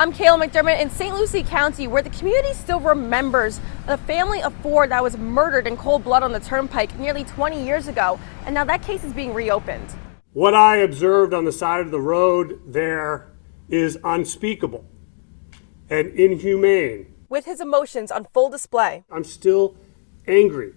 I'm Kayla McDermott in St. Lucie County, where the community still remembers the family of four that was murdered in cold blood on the Turnpike nearly 20 years ago, and now that case is being reopened. What I observed on the side of the road there is unspeakable and inhumane. With his emotions on full display, I'm still angry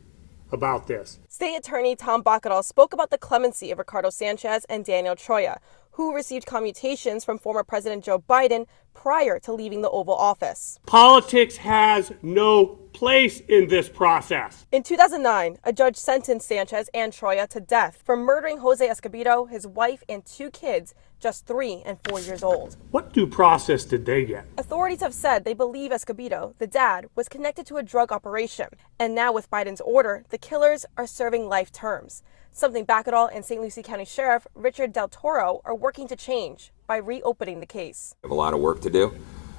about this. State Attorney Tom Bakkedahl spoke about the clemency of Ricardo Sanchez and Daniel Troya, who received commutations from former President Joe Biden prior to leaving the Oval Office. Politics has no place in this process. In 2009, a judge sentenced Sanchez and Troya to death for murdering Jose Escobedo, his wife, and two kids, just 3 and 4 years old. What due process did they get? Authorities have said they believe Escobedo, the dad, was connected to a drug operation. And now with Biden's order, the killers are serving life terms. Something Bakkedahl and St. Lucie County Sheriff Richard Del Toro are working to change by reopening the case. We have a lot of work to do,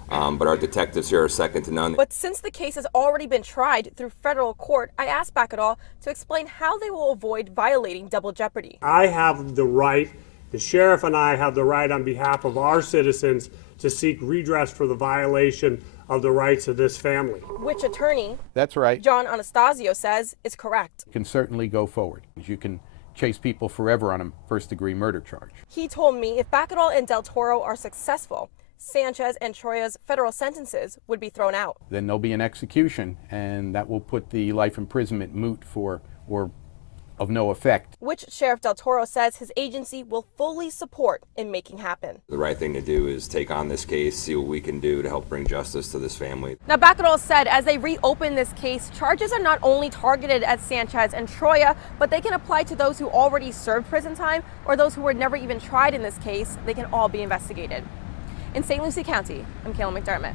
but our detectives here are second to none. But since the case has already been tried through federal court, I asked Bakkedahl to explain how they will avoid violating double jeopardy. I have the right, the sheriff and I have the right on behalf of our citizens to seek redress for the violation of the rights of this family. Which attorney, That's right. John Anastasio, says is correct. Can certainly go forward. You can chase people forever on a first-degree murder charge. He told me if Bakkedahl and Del Toro are successful, Sanchez and Troya's federal sentences would be thrown out. Then there'll be an execution, and that will put the life imprisonment moot or of no effect. Which Sheriff Del Toro says his agency will fully support in making happen. The right thing to do is take on this case, see what we can do to help bring justice to this family. Now, Bakkedahl said as they reopen this case, charges are not only targeted at Sanchez and Troya, but they can apply to those who already served prison time or those who were never even tried in this case. They can all be investigated. In St. Lucie County, I'm Kayla McDermott.